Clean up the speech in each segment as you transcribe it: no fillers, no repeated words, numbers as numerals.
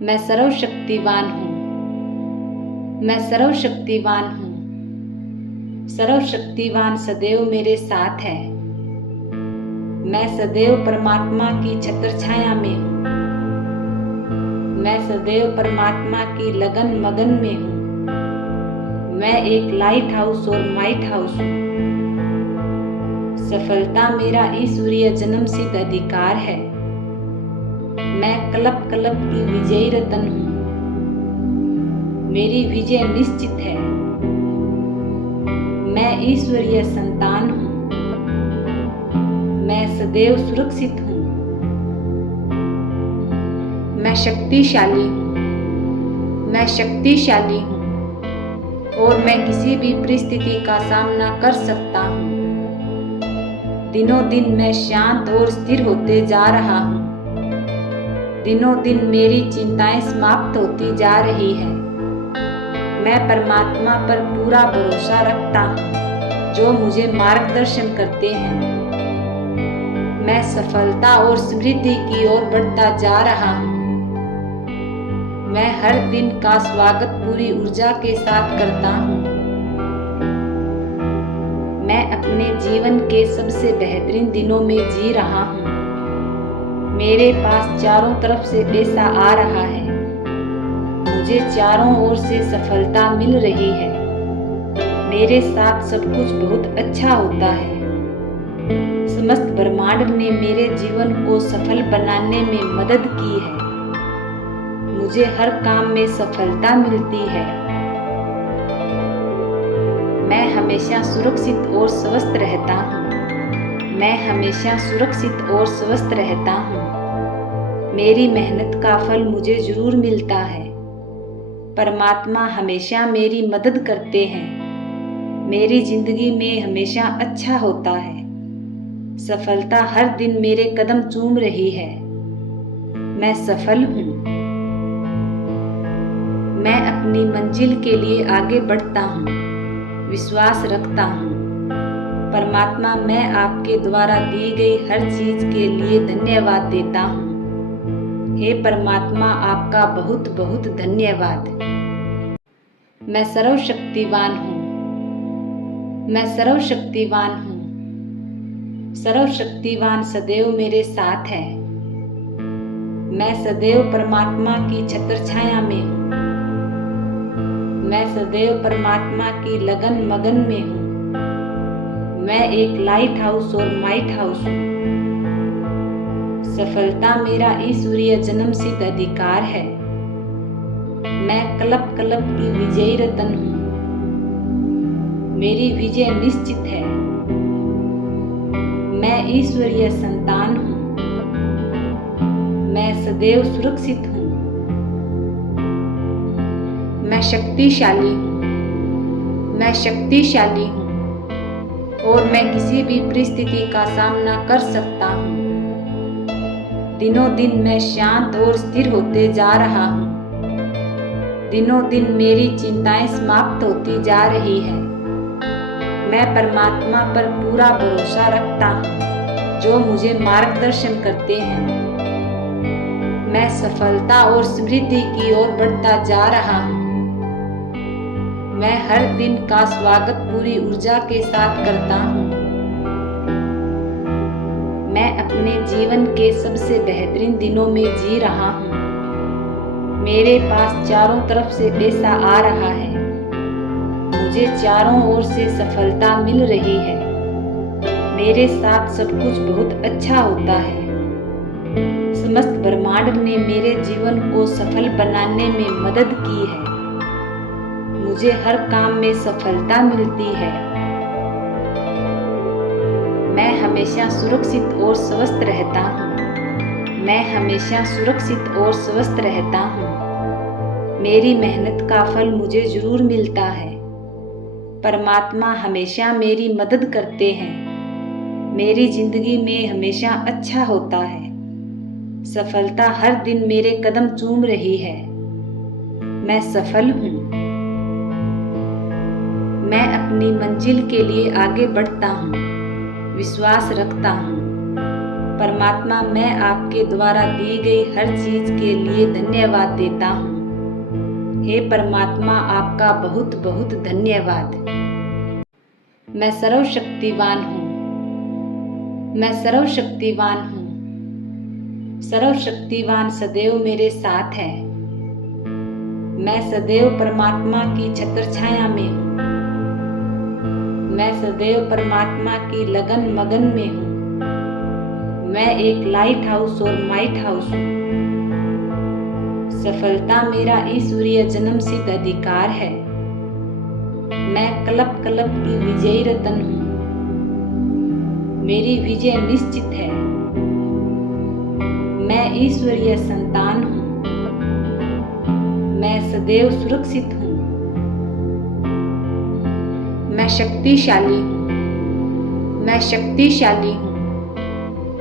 मैं सर्वशक्तिवान हूँ। मैं सर्वशक्तिवान हूँ। सर्वशक्तिवान सदैव मेरे साथ है। मैं सदैव परमात्मा की छत्रछाया में हूँ। मैं सदैव परमात्मा की लगन मगन में हूँ। मैं एक लाइट हाउस और माइट हाउस हूँ। सफलता मेरा ईश्वरीय जन्म सिद्ध अधिकार है। मैं कल्प कल्प की विजयी रतन हूँ। मेरी विजय निश्चित है। मैं ईश्वरीय संतान हूँ। मैं सदैव सुरक्षित हूँ। मैं शक्तिशाली हूँ। मैं शक्तिशाली हूँ और मैं किसी भी परिस्थिति का सामना कर सकता हूँ। दिनों दिन मैं शांत और स्थिर होते जा रहा हूँ। दिनों दिन मेरी चिंताएं समाप्त होती जा रही है। मैं परमात्मा पर पूरा भरोसा रखता हूँ जो मुझे मार्गदर्शन करते हैं। मैं सफलता और समृद्धि की ओर बढ़ता जा रहा हूँ। मैं हर दिन का स्वागत पूरी ऊर्जा के साथ करता हूँ। मैं अपने जीवन के सबसे बेहतरीन दिनों में जी रहा हूँ। मेरे पास चारों तरफ से पैसा आ रहा है। मुझे चारों ओर से सफलता मिल रही है। मेरे साथ सब कुछ बहुत अच्छा होता है। समस्त ब्रह्मांड ने मेरे जीवन को सफल बनाने में मदद की है। मुझे हर काम में सफलता मिलती है। मैं हमेशा सुरक्षित और स्वस्थ रहता हूँ। मैं हमेशा सुरक्षित और स्वस्थ रहता हूँ। मेरी मेहनत का फल मुझे जरूर मिलता है। परमात्मा हमेशा मेरी मदद करते हैं। मेरी जिंदगी में हमेशा अच्छा होता है। सफलता हर दिन मेरे कदम चूम रही है। मैं सफल हूँ। मैं अपनी मंजिल के लिए आगे बढ़ता हूँ, विश्वास रखता हूँ। परमात्मा, मैं आपके द्वारा दी गई हर चीज के लिए धन्यवाद देता हूँ। हे परमात्मा, आपका बहुत बहुत धन्यवाद। मैं सर्वशक्तिवान हूँ। मैं सर्वशक्तिवान हूँ। सर्वशक्तिवान सदैव मेरे साथ है। मैं सदैव परमात्मा की छत्रछाया में हूँ। मैं सदैव परमात्मा की लगन मगन में हूँ। मैं एक लाइट हाउस और माइट हाउस हूँ। सफलता मेरा ईश्वरीय जन्म सिद्ध अधिकार है। मैं कल्प कल्प की विजयी रतन हूँ। मेरी विजय निश्चित है। मैं ईश्वरीय संतान हूँ। मैं सदैव सुरक्षित हूँ। मैं शक्तिशाली हूँ। मैं शक्तिशाली हूँ और मैं किसी भी परिस्थिति का सामना कर सकता हूँ। दिनों दिन मैं शांत और स्थिर होते जा रहा हूँ। दिनों दिन मेरी चिंताएं समाप्त होती जा रही है। मैं परमात्मा पर पूरा भरोसा रखता हूँ जो मुझे मार्गदर्शन करते हैं। मैं सफलता और समृद्धि की ओर बढ़ता जा रहा हूँ। मैं हर दिन का स्वागत पूरी ऊर्जा के साथ करता हूँ। मैं अपने जीवन के सबसे बेहतरीन दिनों में जी रहा हूँ। मेरे पास चारों तरफ से पैसा आ रहा है। मुझे चारों ओर से सफलता मिल रही है। मेरे साथ सब कुछ बहुत अच्छा होता है। समस्त ब्रह्मांड ने मेरे जीवन को सफल बनाने में मदद की है। मुझे हर काम में सफलता मिलती है। मैं हमेशा सुरक्षित और स्वस्थ रहता हूँ। मैं हमेशा सुरक्षित और स्वस्थ रहता हूँ। मेरी मेहनत का फल मुझे जरूर मिलता है। परमात्मा हमेशा मेरी मदद करते हैं। मेरी जिंदगी में हमेशा अच्छा होता है। सफलता हर दिन मेरे कदम चूम रही है। मैं सफल हूँ। मैं अपनी मंजिल के लिए आगे बढ़ता हूँ, विश्वास रखता हूँ। परमात्मा, मैं आपके द्वारा दी गई हर चीज के लिए धन्यवाद देता हूँ। हे परमात्मा, आपका बहुत बहुत धन्यवाद। मैं सर्वशक्तिवान हूँ। मैं सर्वशक्तिवान हूँ। सर्वशक्तिवान सदैव मेरे साथ है। मैं सदैव परमात्मा की छत्रछाया में हूँ। मैं सदैव परमात्मा की लगन मगन में हूँ। मैं एक लाइट हाउस और माइट हाउस हूँ। सफलता मेरा ईश्वरीय जन्म सिद्ध अधिकार है। मैं कल्प कल्प की विजयी रतन हूँ। मेरी विजय निश्चित है। मैं ईश्वरीय संतान हूँ। मैं सदैव सुरक्षित हूँ। मैं शक्तिशाली हूँ। मैं शक्तिशाली हूँ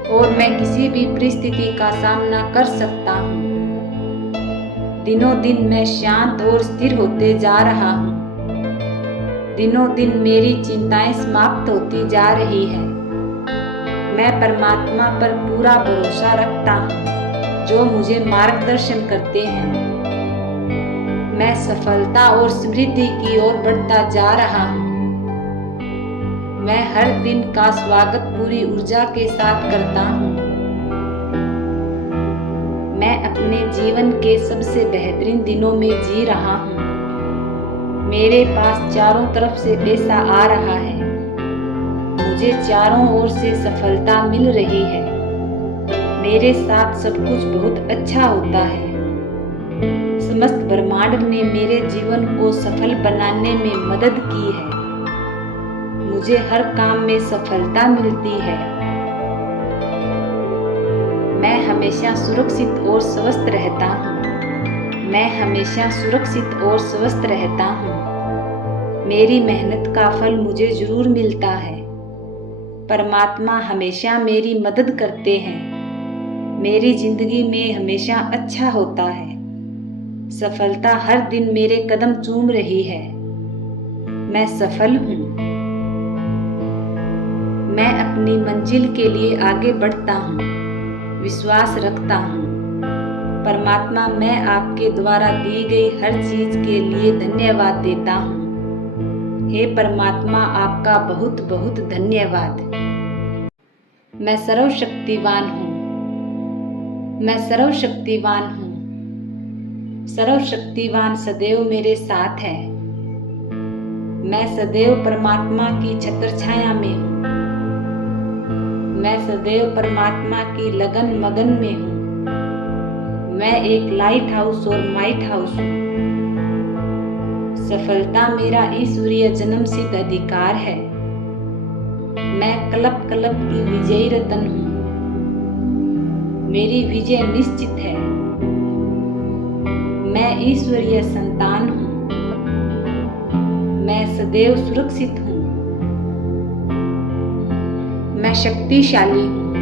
और मैं किसी भी परिस्थिति का सामना कर सकता हूँ। दिनों दिन मैं शांत और स्थिर होते जा रहा हूँ। दिनों दिन मेरी चिंताएं समाप्त होती जा रही है। मैं परमात्मा पर पूरा भरोसा रखता हूँ जो मुझे मार्गदर्शन करते हैं। मैं सफलता और समृद्धि की ओर बढ़ता जा रहा हूँ। मैं हर दिन का स्वागत पूरी ऊर्जा के साथ करता हूँ। मैं अपने जीवन के सबसे बेहतरीन दिनों में जी रहा हूँ। मेरे पास चारों तरफ से पैसा आ रहा है। मुझे चारों ओर से सफलता मिल रही है। मेरे साथ सब कुछ बहुत अच्छा होता है। समस्त ब्रह्मांड ने मेरे जीवन को सफल बनाने में मदद की है। मुझे हर काम में सफलता मिलती है। मैं हमेशा सुरक्षित और स्वस्थ रहता हूँ। मैं हमेशा सुरक्षित और स्वस्थ रहता हूँ। मेरी मेहनत का फल मुझे जरूर मिलता है। परमात्मा हमेशा मेरी मदद करते हैं। मेरी जिंदगी में हमेशा अच्छा होता है। सफलता हर दिन मेरे कदम चूम रही है। मैं सफल हूँ। मैं अपनी मंजिल के लिए आगे बढ़ता हूँ, विश्वास रखता हूँ। परमात्मा, मैं आपके द्वारा दी गई हर चीज के लिए धन्यवाद देता हूँ। हे परमात्मा, आपका बहुत बहुत धन्यवाद। मैं सर्वशक्तिवान हूँ। मैं सर्वशक्तिवान हूँ। सर्वशक्तिवान सदैव मेरे साथ है। मैं सदैव परमात्मा की छत्रछाया में हूँ। मैं सदैव परमात्मा की लगन मगन में हूँ। मैं एक लाइट हाउस और माइट हाउस हूँ। सफलता मेरा ईश्वरीय जन्म सिद्ध अधिकार है। मैं कल्प कल्प की विजयी रतन हूँ। मेरी विजय निश्चित है। मैं ईश्वरीय संतान हूँ। मैं सदैव सुरक्षित हूँ। मैं शक्तिशाली हूँ।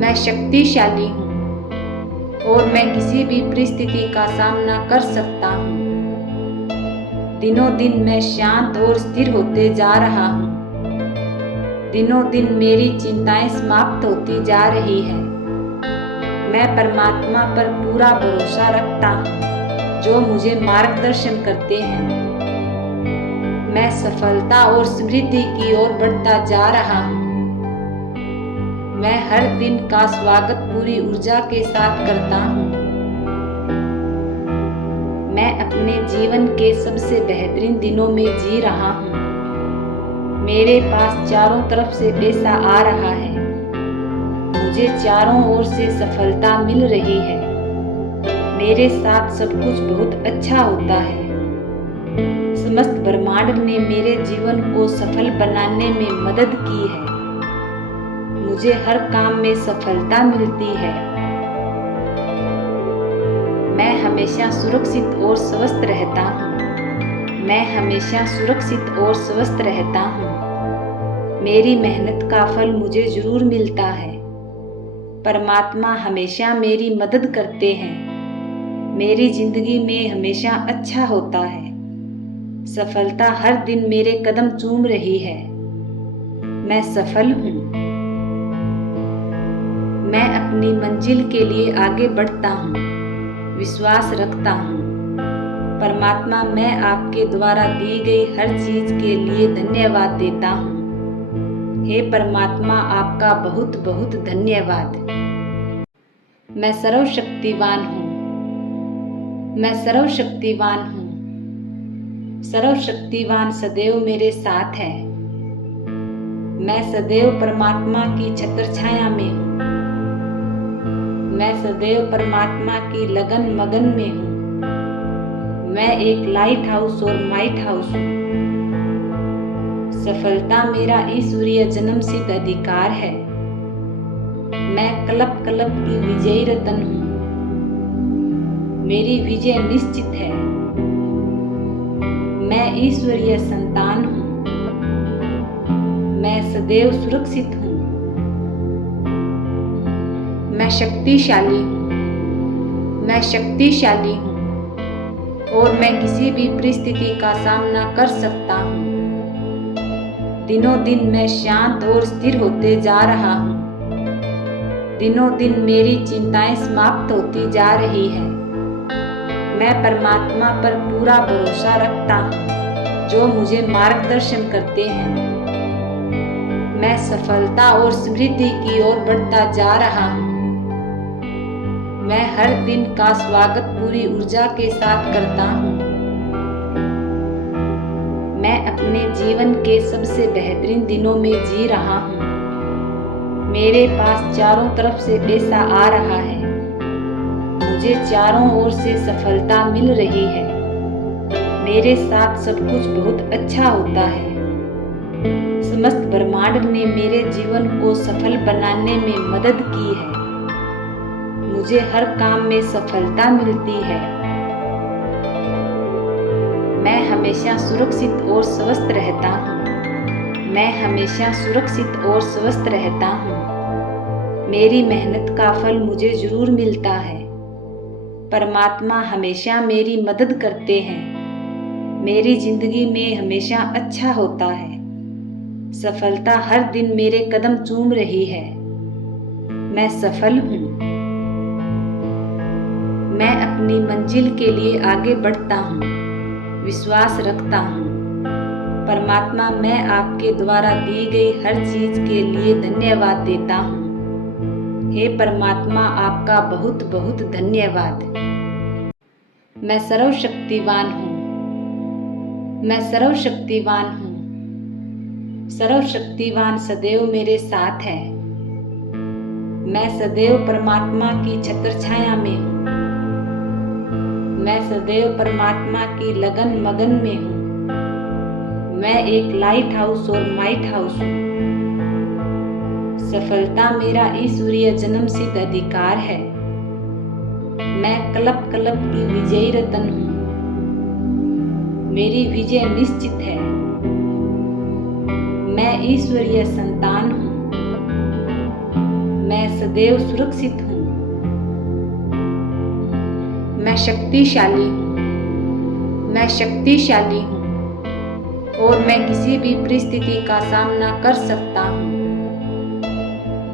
मैं शक्तिशाली हूँ और मैं किसी भी परिस्थिति का सामना कर सकता हूँ। दिनों दिन मैं शांत और स्थिर होते जा रहा हूँ। दिनों दिन मेरी चिंताएं समाप्त होती जा रही है। मैं परमात्मा पर पूरा भरोसा रखता हूँ जो मुझे मार्गदर्शन करते हैं। मैं सफलता और समृद्धि की ओर बढ़ता जा रहा हूँ। मैं हर दिन का स्वागत पूरी ऊर्जा के साथ करता हूँ। मैं अपने जीवन के सबसे बेहतरीन दिनों में जी रहा हूँ। मेरे पास चारों तरफ से पैसा आ रहा है। मुझे चारों ओर से सफलता मिल रही है। मेरे साथ सब कुछ बहुत अच्छा होता है। समस्त ब्रह्मांड ने मेरे जीवन को सफल बनाने में मदद की है। मुझे हर काम में सफलता मिलती है। मैं हमेशा सुरक्षित और स्वस्थ रहता हूँ। मैं हमेशा सुरक्षित और स्वस्थ रहता हूँ। मेरी मेहनत का फल मुझे जरूर मिलता है। परमात्मा हमेशा मेरी मदद करते हैं। मेरी जिंदगी में हमेशा अच्छा होता है। सफलता हर दिन मेरे कदम चूम रही है। मैं सफल हूँ। मैं अपनी मंजिल के लिए आगे बढ़ता हूँ, विश्वास रखता हूँ। परमात्मा, मैं आपके द्वारा दी गई हर चीज के लिए धन्यवाद देता हूँ। हे परमात्मा, आपका बहुत बहुत धन्यवाद। मैं सर्वशक्तिवान हूँ। मैं सर्वशक्तिवान हूँ। सर्वशक्तिवान सदैव मेरे साथ है। मैं सदैव परमात्मा की छत्रछाया में हूँ। मैं सदैव परमात्मा की लगन मगन में हूँ। मैं एक लाइट हाउस और माइट हाउस हूँ। सफलता मेरा ईश्वरीय जन्म सिद्ध अधिकार है। मैं कल्प कल्प की विजयी रतन हूँ। मेरी विजय निश्चित है। मैं ईश्वरीय संतान हूँ। मैं सदैव सुरक्षित हूँ। मैं शक्तिशाली हूँ। मैं शक्तिशाली हूँ और मैं किसी भी परिस्थिति का सामना कर सकता हूँ। दिनों दिन मैं शांत और स्थिर होते जा रहा हूँ। दिनों दिन मेरी चिंताएं समाप्त होती जा रही है। मैं परमात्मा पर पूरा भरोसा रखता हूँ, जो मुझे मार्गदर्शन करते हैं। मैं सफलता और समृद्धि की ओर बढ़ता जा रहा हूँ। मैं हर दिन का स्वागत पूरी ऊर्जा के साथ करता हूँ। मैं अपने जीवन के सबसे बेहतरीन दिनों में जी रहा हूँ। मेरे पास चारों तरफ से पैसा आ रहा है। मुझे चारों ओर से सफलता मिल रही है। मेरे साथ सब कुछ बहुत अच्छा होता है। समस्त ब्रह्मांड ने मेरे जीवन को सफल बनाने में मदद की है। मुझे हर काम में सफलता मिलती है। मैं हमेशा सुरक्षित और स्वस्थ रहता हूँ। मैं हमेशा सुरक्षित और स्वस्थ रहता हूँ। मेरी मेहनत का फल मुझे जरूर मिलता है। परमात्मा हमेशा मेरी मदद करते हैं। मेरी जिंदगी में हमेशा अच्छा होता है। सफलता हर दिन मेरे कदम चूम रही है। मैं सफल हूँ। मैं अपनी मंजिल के लिए आगे बढ़ता हूँ, विश्वास रखता हूँ। परमात्मा, मैं आपके द्वारा दी गई हर चीज के लिए धन्यवाद देता हूँ। हे परमात्मा, आपका बहुत बहुत धन्यवाद। मैं सर्वशक्तिवान हूँ। मैं सर्वशक्तिवान हूँ। सर्वशक्तिवान सदैव मेरे साथ है। मैं सदैव परमात्मा की छत्रछाया में हूँ। मैं सदैव परमात्मा की लगन मगन में हूँ। मैं एक लाइट हाउस और माइट हाउस हूँ। सफलता मेरा ईश्वरीय जन्म सिद्ध अधिकार है। मैं कल्प कल्प की विजयी रतन हूँ। मेरी विजय निश्चित है। मैं ईश्वरीय संतान हूँ। मैं सदैव सुरक्षित हूँ। मैं शक्तिशाली हूँ। मैं शक्तिशाली हूँ और मैं किसी भी परिस्थिति का सामना कर सकता हूँ।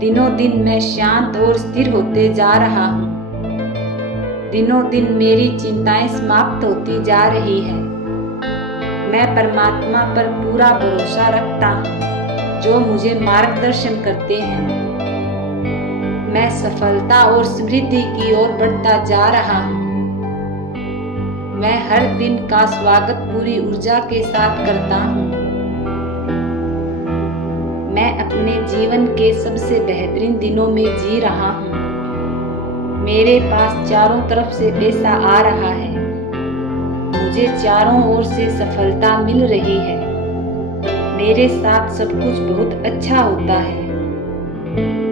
दिनों दिन मैं शांत और स्थिर होते जा रहा हूँ। दिनों दिन मेरी चिंताएं समाप्त होती जा रही है। मैं परमात्मा पर पूरा भरोसा रखता हूँ, जो मुझे मार्गदर्शन करते हैं। मैं सफलता और समृद्धि की ओर बढ़ता जा रहा हूँ। मैं हर दिन का स्वागत पूरी ऊर्जा के साथ करता हूँ। मैं अपने जीवन के सबसे बेहतरीन दिनों में जी रहा हूँ। मेरे पास चारों तरफ से पैसा आ रहा है। मुझे चारों ओर से सफलता मिल रही है। मेरे साथ सब कुछ बहुत अच्छा होता है।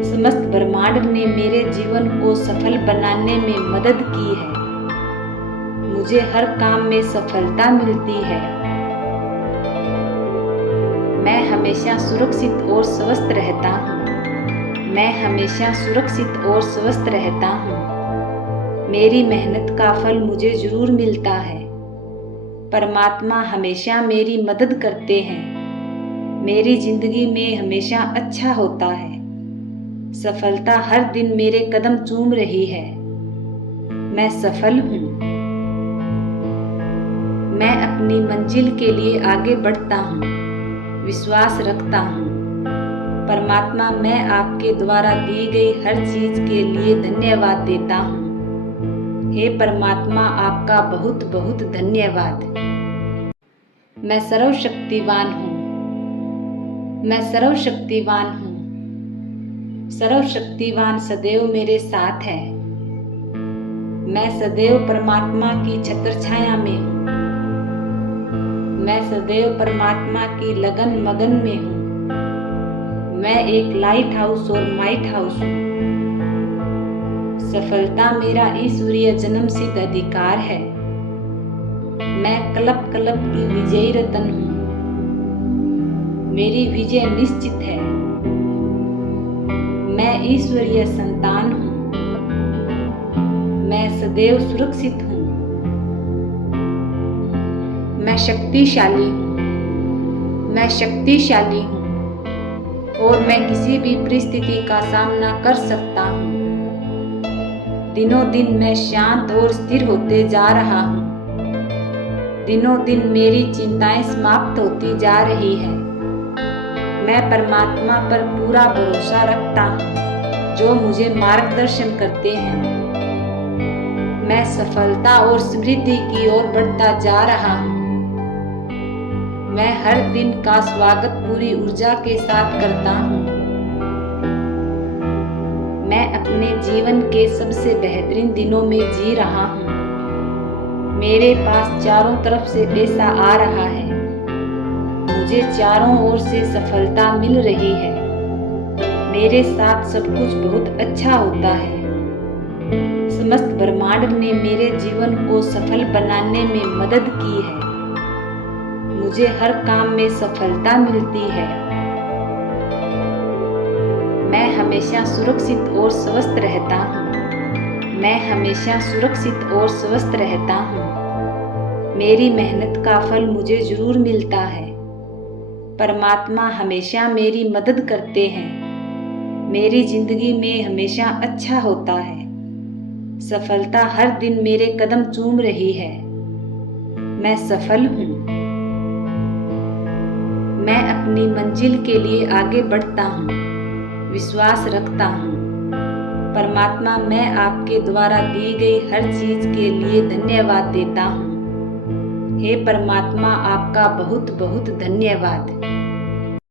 समस्त ब्रह्मांड ने मेरे जीवन को सफल बनाने में मदद की है। मुझे हर काम में सफलता मिलती है। मैं हमेशा सुरक्षित और स्वस्थ रहता हूँ। मैं हमेशा सुरक्षित और स्वस्थ रहता हूँ। मेरी मेहनत का फल मुझे जरूर मिलता है। परमात्मा हमेशा मेरी मदद करते हैं। मेरी जिंदगी में हमेशा अच्छा होता है। सफलता हर दिन मेरे कदम चूम रही है। मैं सफल हूँ। मैं अपनी मंजिल के लिए आगे बढ़ता हूँ, विश्वास रखता हूँ। परमात्मा, मैं आपके द्वारा दी गई हर चीज के लिए धन्यवाद देता हूँ। हे परमात्मा, आपका बहुत बहुत धन्यवाद। मैं सर्वशक्तिवान हूँ। मैं सर्वशक्तिवान हूँ। सर्वशक्तिवान सदैव मेरे साथ है। मैं सदैव परमात्मा की छत्रछाया में हूँ। मैं सदैव परमात्मा की लगन मगन में हूँ। मैं एक लाइट हाउस और माइट हाउस हूँ। सफलता मेरा ईश्वरीय जन्म सिद्ध अधिकार है। मैं कल्प कल्प की विजयी रतन हूँ। मेरी विजय निश्चित है। मैं ईश्वरीय संतान हूँ। मैं सदैव सुरक्षित हूँ। मैं शक्तिशाली हूँ। मैं शक्तिशाली हूँ और मैं किसी भी परिस्थिति का सामना कर सकता हूँ। दिनों दिन मैं शांत और स्थिर होते जा रहा हूँ। दिनों दिन मेरी चिंताएं समाप्त होती जा रही है। मैं परमात्मा पर पूरा भरोसा रखता हूँ, जो मुझे मार्गदर्शन करते हैं। मैं सफलता और समृद्धि की ओर बढ़ता जा रहा हूँ। मैं हर दिन का स्वागत पूरी ऊर्जा के साथ करता हूँ। मैं अपने जीवन के सबसे बेहतरीन दिनों में जी रहा हूँ। मेरे पास चारों तरफ से पैसा आ रहा है। मुझे चारों ओर से सफलता मिल रही है। मेरे साथ सब कुछ बहुत अच्छा होता है। समस्त ब्रह्मांड ने मेरे जीवन को सफल बनाने में मदद की है। मुझे हर काम में सफलता मिलती है। मैं हमेशा सुरक्षित और स्वस्थ रहता हूँ। मैं हमेशा सुरक्षित और स्वस्थ रहता हूँ। मेरी मेहनत का फल मुझे जरूर मिलता है। परमात्मा हमेशा मेरी मदद करते हैं। मेरी जिंदगी में हमेशा अच्छा होता है। सफलता हर दिन मेरे कदम चूम रही है। मैं सफल हूँ। मैं अपनी मंजिल के लिए आगे बढ़ता हूँ, विश्वास रखता हूँ। परमात्मा, मैं आपके द्वारा दी गई हर चीज के लिए धन्यवाद देता हूँ। हे परमात्मा, आपका बहुत बहुत धन्यवाद।